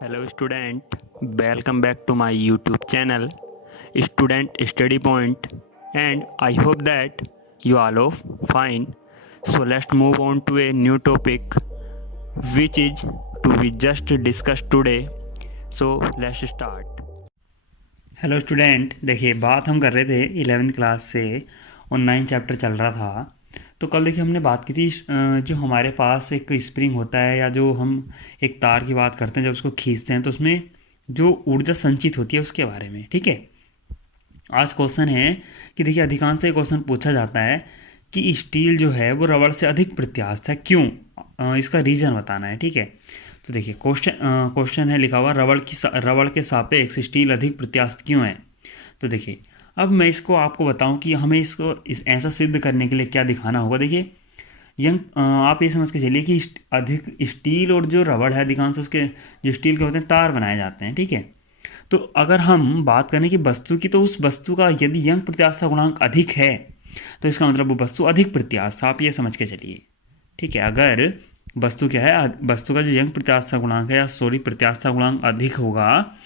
Hello student, welcome back to my YouTube channel Student Study Point, and I hope that you all are fine. So let's move on to a new topic which is to be just discussed today. So let's start. Hello student, देखिए बात हम कर रहे थे 11th class से और 9 chapter चल रहा था। तो कल देखिए हमने बात की थी जो हमारे पास एक स्प्रिंग होता है या जो हम एक तार की बात करते हैं, जब उसको खींचते हैं तो उसमें जो ऊर्जा संचित होती है उसके बारे में। ठीक है, आज क्वेश्चन है कि देखिए अधिकांश ये क्वेश्चन पूछा जाता है कि स्टील जो है वो रबड़ से अधिक प्रत्यास्थ है, क्यों? इसका रीज़न बताना है। ठीक है, तो देखिए क्वेश्चन है लिखा हुआ रबड़ के सापेक्ष स्टील अधिक प्रत्यास्थ क्यों है। तो देखिए अब मैं इसको आपको बताऊं कि हमें इसको ऐसा सिद्ध करने के लिए क्या दिखाना होगा। देखिए आप ये समझ के चलिए कि अधिक स्टील और जो रबड़ है अधिकांश उसके जो स्टील के होते हैं तार बनाए जाते हैं। ठीक है, तो अगर हम बात करें कि वस्तु की, तो उस वस्तु का यदि यंग प्रत्यास्थता गुणांक अधिक है तो इसका मतलब वो वस्तु अधिक प्रत्यास्थ, आप ये समझ के चलिए। ठीक है, अगर वस्तु क्या है, वस्तु का जो यंग प्रत्यास्थता गुणांक है या प्रत्यास्थता गुणांक अधिक होगा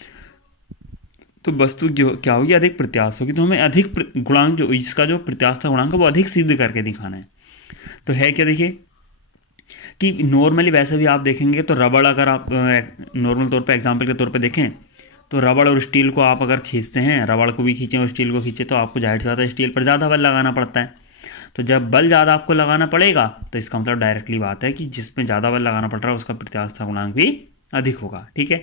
तो वस्तु जो क्या होगी, अधिक प्रत्यास्थ होगी। तो हमें अधिक गुणांक जो इसका जो प्रत्यास्थता गुणांक है वो अधिक सिद्ध करके दिखाना है। तो है क्या, देखिए कि नॉर्मली वैसे भी आप देखेंगे तो रबड़, अगर आप नॉर्मल तौर पे एग्जांपल के तौर पे देखें तो रबड़ और स्टील को आप अगर खींचते हैं, रबड़ को भी खींचें और स्टील को खींचें, तो आपको जाहिर सी बात है स्टील पर ज़्यादा बल लगाना पड़ता है। तो जब बल ज़्यादा आपको लगाना पड़ेगा तो इसका मतलब डायरेक्टली बात है कि जिसमें ज़्यादा बल लगाना पड़ रहा है उसका प्रत्यास्थता गुणांक भी अधिक होगा। ठीक है,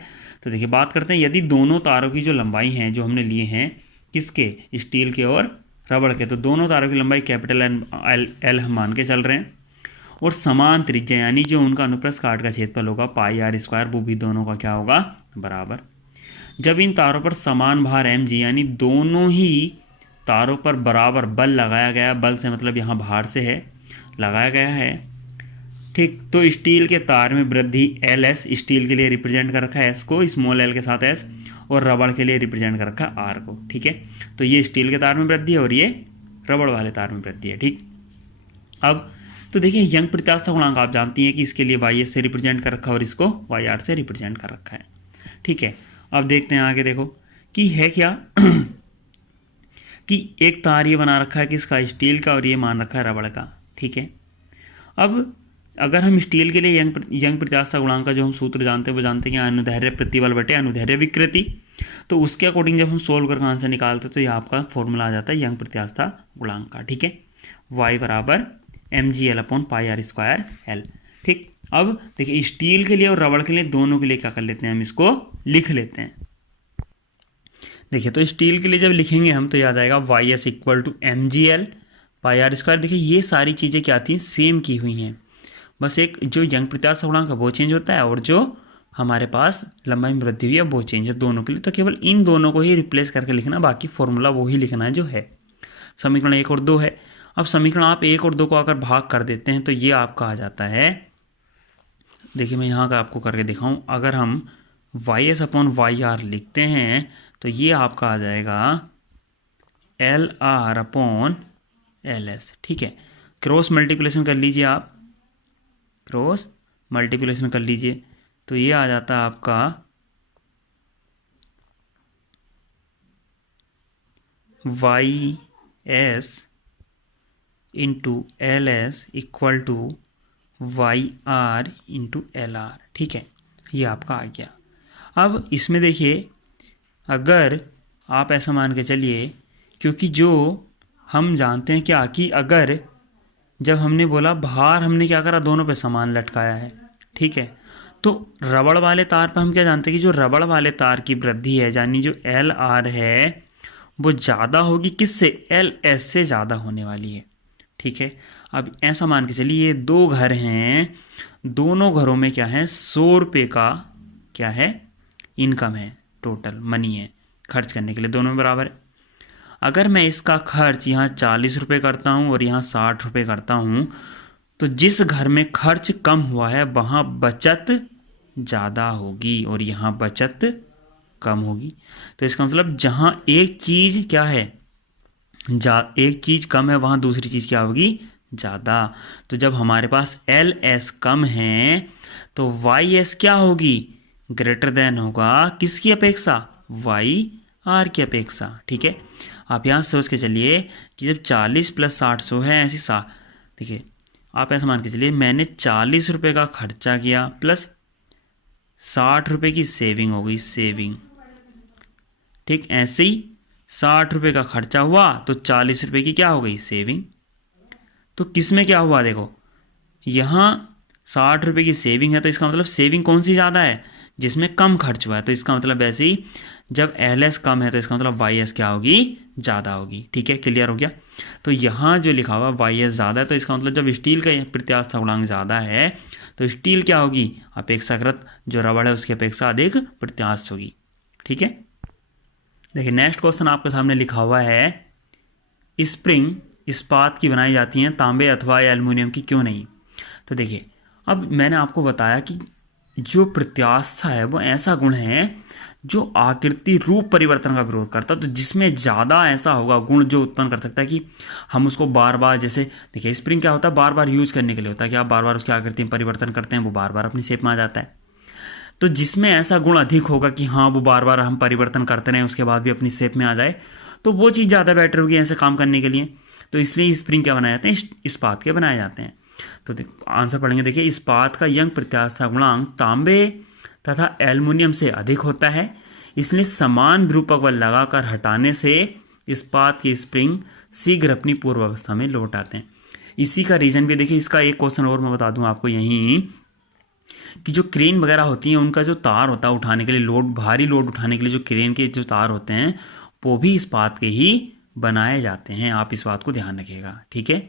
तो देखिए बात करते हैं, यदि दोनों तारों की जो लंबाई हैं जो हमने लिए हैं किसके, स्टील के और रबड़ के, तो दोनों तारों की लंबाई कैपिटल एल हम मान के चल रहे हैं और समान त्रिज्या यानी जो उनका अनुप्रस्थ काट का क्षेत्रफल होगा पाई आर स्क्वायर, वो भी दोनों का क्या होगा, बराबर। जब इन तारों पर समान भार एम जी यानी दोनों ही तारों पर बराबर बल लगाया गया, बल से मतलब यहाँ भार से है, लगाया गया है, ठीक, तो स्टील के तार में वृद्धि एल एस, स्टील के लिए रिप्रेजेंट कर रखा है एस को स्मॉल एल के साथ एस, और रबड़ के लिए रिप्रेजेंट कर रखा है आर को। ठीक है, तो ये स्टील के तार में वृद्धि है और ये रबड़ वाले तार में वृद्धि है। ठीक, अब तो देखिए यंग प्रत्यास्थता गुणांक आप जानती हैं कि इसके लिए वाई एस से रिप्रेजेंट कर रखा है और इसको वाई आर से रिप्रेजेंट कर रखा है। ठीक है, अब देखते हैं आगे, देखो कि है क्या कि एक तार ये बना रखा है किसका, स्टील का, और ये मान रखा है रबड़ का। ठीक है, अब अगर हम स्टील के लिए यंग प्रत्यास्थता गुणांक का जो हम सूत्र जानते हैं वो जानते हैं कि अनुदैर्ध्य प्रतिबल बटे अनुदैर्ध्य विकृति, तो उसके अकॉर्डिंग जब हम सोल्व करके आंसर निकालते हैं तो ये आपका फॉर्मूला आ जाता है यंग प्रत्यास्थता गुणांक का। ठीक है, y बराबर M G L upon pi R square L. ठीक, अब देखिए स्टील के लिए और रबड़ के लिए दोनों के लिए क्या कर लेते हैं, हम इसको लिख लेते हैं। देखिए तो स्टील के लिए जब लिखेंगे हम तो याद आएगा Y S equal to M G L pi R square. देखिए ये सारी चीज़ें क्या थी, सेम की हुई हैं, बस एक जो यंग प्रत्यास्थता गुणांक है वो चेंज होता है और जो हमारे पास लंबाई में वृद्धि हुई है वो चेंज है दोनों के लिए। तो केवल इन दोनों को ही रिप्लेस करके लिखना, बाकी फॉर्मूला वो ही लिखना है जो है। समीकरण 1 और 2 है। अब समीकरण आप 1 और 2 को अगर भाग कर देते हैं तो ये आपका आ जाता है, देखिए मैं यहाँ का आपको करके दिखाऊँ, अगर हम Y S upon Y R लिखते हैं तो ये आपका आ जाएगा L R upon L S. ठीक है, क्रॉस मल्टीप्लिकेशन कर लीजिए आप, क्रॉस मल्टीप्लिकेशन कर लीजिए तो ये आ जाता है आपका Y S into L S equal to Y R into L R. ठीक है, ये आपका आ गया। अब इसमें देखिए अगर आप ऐसा मान के चलिए, क्योंकि जो हम जानते हैं क्या कि अगर जब हमने बोला भार हमने क्या करा, दोनों पे समान लटकाया है। ठीक है, तो रबड़ वाले तार पर हम क्या जानते हैं कि जो रबड़ वाले तार की वृद्धि है यानी जो एल आर है वो ज़्यादा होगी किससे, एल एस से ज़्यादा होने वाली है। ठीक है, अब ऐसा मान के चलिए ये दो घर हैं, दोनों घरों में क्या है, 100 रुपये का क्या है, इनकम है, टोटल मनी है खर्च करने के लिए, दोनों में बराबर है। अगर मैं इसका खर्च यहाँ 40 रुपये करता हूँ और यहाँ 60 रुपये करता हूँ तो जिस घर में खर्च कम हुआ है वहाँ बचत ज़्यादा होगी और यहाँ बचत कम होगी। तो इसका मतलब जहाँ एक चीज़ क्या है, एक चीज़ कम है वहाँ दूसरी चीज़ क्या होगी, ज़्यादा। तो जब हमारे पास एल एस कम है तो वाई एस क्या होगी, ग्रेटर देन होगा किसकी अपेक्षा, वाई आर की अपेक्षा। ठीक है, आप यहाँ सोच के चलिए कि जब 40 + 60 100 है, ऐसी देखिए आप ऐसा मान के चलिए मैंने 40 रुपये का खर्चा किया प्लस 60 रुपये की सेविंग हो गई, सेविंग। ठीक, ऐसे ही 60 रुपये का खर्चा हुआ तो 40 रुपये की क्या हो गई, सेविंग। तो किस में क्या हुआ, देखो यहाँ 60 रुपये की सेविंग है, तो इसका मतलब सेविंग कौन सी ज़्यादा है, जिसमें कम खर्च हुआ है। तो इसका मतलब वैसे ही जब एल एस कम है तो इसका मतलब वाई एस क्या होगी, ज़्यादा होगी। ठीक है, क्लियर हो गया। तो यहाँ जो लिखा हुआ वाई एस ज़्यादा है, तो इसका मतलब जब स्टील का प्रत्यास्थ गुणांक ज़्यादा है तो स्टील क्या होगी, अपेक्षाकृत जो रबड़ है उसकी अपेक्षा अधिक प्रत्यास्थ होगी। ठीक है, देखिए नेक्स्ट क्वेश्चन आपके सामने लिखा हुआ है, स्प्रिंग इस्पात की बनाई जाती हैं, तांबे अथवा एल्युमिनियम की क्यों नहीं। तो देखिए अब मैंने आपको बताया कि जो प्रत्यास्था है वो ऐसा गुण है जो आकृति रूप परिवर्तन का विरोध करता है। तो जिसमें ज़्यादा ऐसा होगा गुण जो उत्पन्न कर सकता है कि हम उसको बार बार, जैसे देखिए स्प्रिंग क्या होता है, बार बार यूज करने के लिए होता है कि आप बार बार उसकी आकृति में परिवर्तन करते हैं, वो बार बार अपनी शेप में आ जाता है। तो जिसमें ऐसा गुण अधिक होगा कि हाँ वो बार बार हम परिवर्तन करते रहें उसके बाद भी अपनी शेप में आ जाए, तो वो चीज़ ज़्यादा बेटर होगी ऐसे काम करने के लिए। तो इसलिए स्प्रिंग क्या बनाए जाते हैं, इस्पात के बनाए जाते हैं। तो आंसर पढ़ेंगे, देखिए इस्पात का यंग प्रत्यास्था गुणांक तांबे तथा एल्युमिनियम से अधिक होता है, इसलिए समान विरूपक बल लगाकर हटाने से इस्पात की स्प्रिंग शीघ्र अपनी पूर्व अवस्था में लौट आते हैं। इसी का रीज़न भी देखिए, इसका एक क्वेश्चन और मैं बता दूं आपको यहीं कि जो क्रेन वगैरह होती हैं उनका जो तार होता है उठाने के लिए, लोड भारी लोड उठाने के लिए जो क्रेन के जो तार होते हैं वो भी इस्पात के ही बनाए जाते हैं। आप इस बात को ध्यान रखिएगा। ठीक है,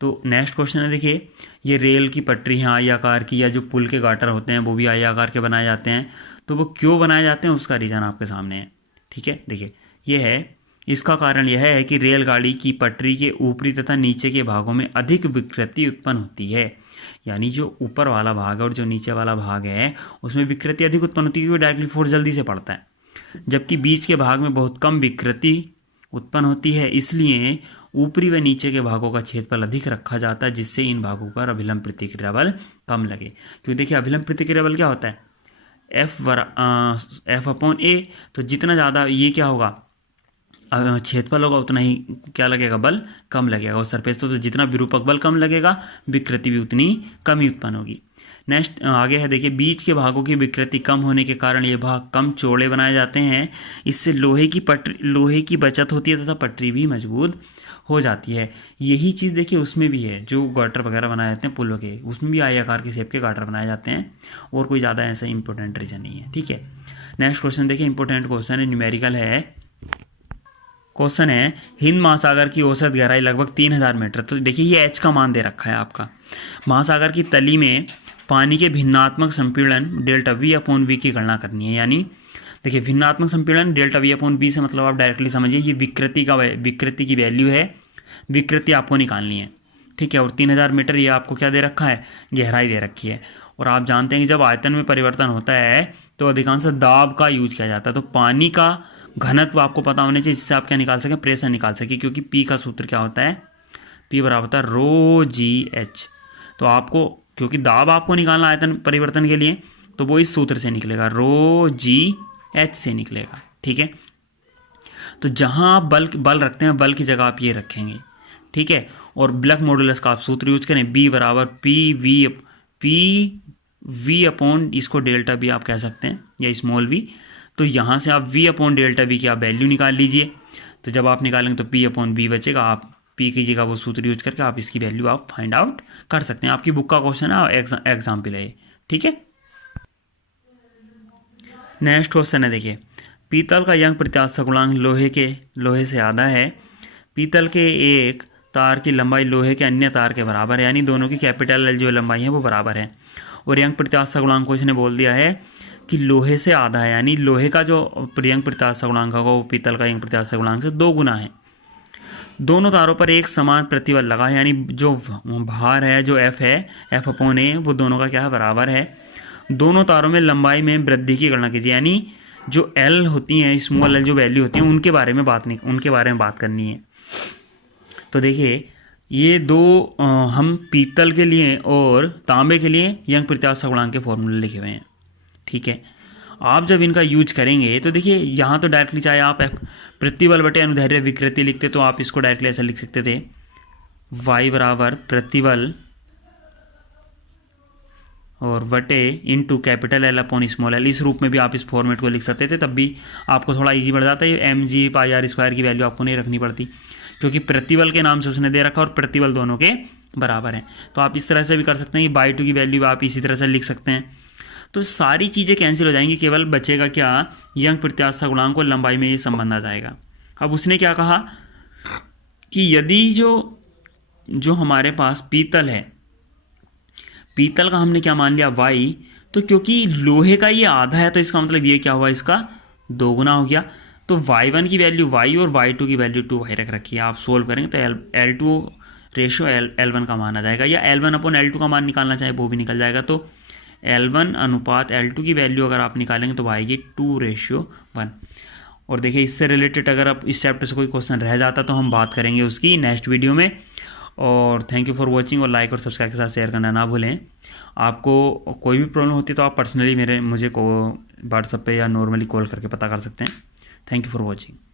तो नेक्स्ट क्वेश्चन है, देखिए ये रेल की पटरी हैं आई आकार की, या जो पुल के गाटर होते हैं वो भी आई आकार के बनाए जाते हैं। तो वो क्यों बनाए जाते हैं उसका रीज़न आपके सामने है। ठीक है, देखिए ये है, इसका कारण यह है कि रेलगाड़ी की पटरी के ऊपरी तथा नीचे के भागों में अधिक विकृति उत्पन्न होती है। यानी जो ऊपर वाला भाग है और जो नीचे वाला भाग है उसमें विकृति अधिक उत्पन्न होती है क्योंकि डायरेक्टली फोर्स जल्दी से पड़ता है, जबकि बीच के भाग में बहुत कम विकृति उत्पन्न होती है। इसलिए ऊपरी व नीचे के भागों का क्षेत्रफल अधिक रखा जाता है, जिससे इन भागों पर अभिलंब प्रतिक्रिया बल कम लगे। क्योंकि देखिए अभिलंब प्रतिक्रिया बल क्या होता है, F/A। तो जितना ज़्यादा ये क्या होगा, क्षेत्रफल होगा उतना ही क्या लगेगा, बल कम लगेगा। और सरफेस तो जितना विरूपक बल कम लगेगा विकृति भी उतनी कम ही उत्पन्न होगी। नेक्स्ट आगे है, देखिए बीच के भागों की विकृति कम होने के कारण ये भाग कम चौड़े बनाए जाते हैं। इससे लोहे की बचत होती है तथा पटरी भी मजबूत हो जाती है। यही चीज़ देखिए उसमें भी है, जो गाटर वगैरह बनाए जाते हैं पुलों के, उसमें भी आई आकार के शेप के गाटर बनाए जाते हैं, और कोई ज़्यादा ऐसा इंपॉर्टेंट रीज़न नहीं है। ठीक है, नेक्स्ट क्वेश्चन देखिए, इंपॉर्टेंट क्वेश्चन है, न्यूमेरिकल है। क्वेश्चन है, हिंद महासागर की औसत गहराई लगभग 3000 मीटर। तो देखिए ये एच का मान दे रखा है आपका। महासागर की तली में पानी के भिन्नात्मक संपीड़न डेल्टा V/V की गणना करनी है। यानी देखिए भिन्नात्मक संपीड़न डेल्टा V/V से मतलब आप डायरेक्टली समझिए ये विकृति की वैल्यू है, विकृति आपको निकालनी है। ठीक है, और 3000 मीटर ये आपको क्या दे रखा है, गहराई दे रखी है। और आप जानते हैं कि जब आयतन में परिवर्तन होता है तो अधिकांश दाब का यूज किया जाता है। तो पानी का घनत्व आपको पता होना चाहिए जिससे आप क्या निकाल सकें, प्रेशर निकाल सकें, क्योंकि पी का सूत्र क्या होता है, P बराबर होता है ρGH। तो आपको क्योंकि दाब आपको निकालना आयतन परिवर्तन के लिए, तो वो इस सूत्र से निकलेगा, ρGH से निकलेगा। ठीक है, तो जहाँ आप बल रखते हैं बल की जगह आप ये रखेंगे। ठीक है, और ब्लैक मॉडुलस का आप सूत्र यूज करें, B बराबर PV इसको डेल्टा B आप कह सकते हैं या स्मॉल v। तो यहाँ से आप V/डेल्टा V की आप वैल्यू निकाल लीजिए। तो जब आप निकालेंगे तो P/V बचेगा, आप P कीजिएगा वो सूत्र यूज करके आप इसकी वैल्यू आप फाइंड आउट कर सकते हैं। आपकी बुक का क्वेश्चन है, एग्जाम्पल है। ठीक है, नेक्स्ट क्वेश्चन है, देखिए पीतल का यंग प्रत्यास्थ गुणांक लोहे से आधा है। पीतल के एक तार की लंबाई लोहे के अन्य तार के बराबर है, यानी दोनों की कैपिटल L जो लंबाई है वो बराबर है। और यंग प्रत्यास्थ गुणांक को इसने बोल दिया है कि लोहे से आधा है, यानी लोहे का जो यंग प्रत्यास्थ गुणांक होगा वो पीतल का यंग प्रत्यास्थ गुणांक से 2 गुना है। दोनों तारों पर एक समान प्रतिबल लगा है, यानी जो भार है जो F है, F/A वो दोनों का क्या है, बराबर है। दोनों तारों में लंबाई में वृद्धि की गणना कीजिए, यानी जो L होती हैं, स्मॉल L जो वैल्यू होती हैं उनके बारे में बात करनी है। तो देखिए ये दो हम पीतल के लिए और तांबे के लिए यंग प्रत्यास्थ गुणांक के फॉर्मूले लिखे हुए हैं। ठीक है। आप जब इनका यूज करेंगे तो देखिए यहाँ तो डायरेक्टली चाहे आप प्रतिबल बटे अनुदैर्ध्य विकृति लिखते तो आप इसको डायरेक्टली ऐसा लिख सकते थे, y बराबर प्रतिबल और बटे into capital L upon small L. इस रूप में भी आप इस फॉर्मेट को लिख सकते थे, तब भी आपको थोड़ा इजी पड़ जाता है। M G pi R square की वैल्यू आपको नहीं रखनी पड़ती, क्योंकि प्रतिबल के नाम से उसने दे रखा और प्रतिबल दोनों के बराबर हैं। तो आप इस तरह से भी कर सकते हैं कि बाई टू की वैल्यू आप इसी तरह से लिख सकते हैं। तो सारी चीज़ें कैंसिल हो जाएंगी, केवल बचेगा क्या, यंग प्रत्याशा गुणांक और लंबाई में ये संबंध आ जाएगा। अब उसने क्या कहा कि यदि जो हमारे पास पीतल है, पीतल का हमने क्या मान लिया y, तो क्योंकि लोहे का ये आधा है तो इसका मतलब ये क्या हुआ, इसका दोगुना हो गया। तो y1 की वैल्यू y और y2 की वैल्यू 2y रख रखी है। आप सोल्व करेंगे तो L2 रेशियो L1 का मान आ जाएगा, या L1 अपॉन L2 का मान निकालना चाहे वो भी निकल जाएगा। तो L1 अनुपात L2 की वैल्यू अगर आप निकालेंगे तो आएगी 2:1। और देखिए इससे रिलेटेड अगर आप इस चैप्टर से कोई क्वेश्चन रह जाता तो हम बात करेंगे उसकी नेक्स्ट वीडियो में। और थैंक यू फॉर वॉचिंग, और लाइक और सब्सक्राइब के साथ शेयर करना ना भूलें। आपको कोई भी प्रॉब्लम होती है तो आप पर्सनली मुझे व्हाट्सएप पे या नॉर्मली कॉल करके पता कर सकते हैं। Thank you for watching.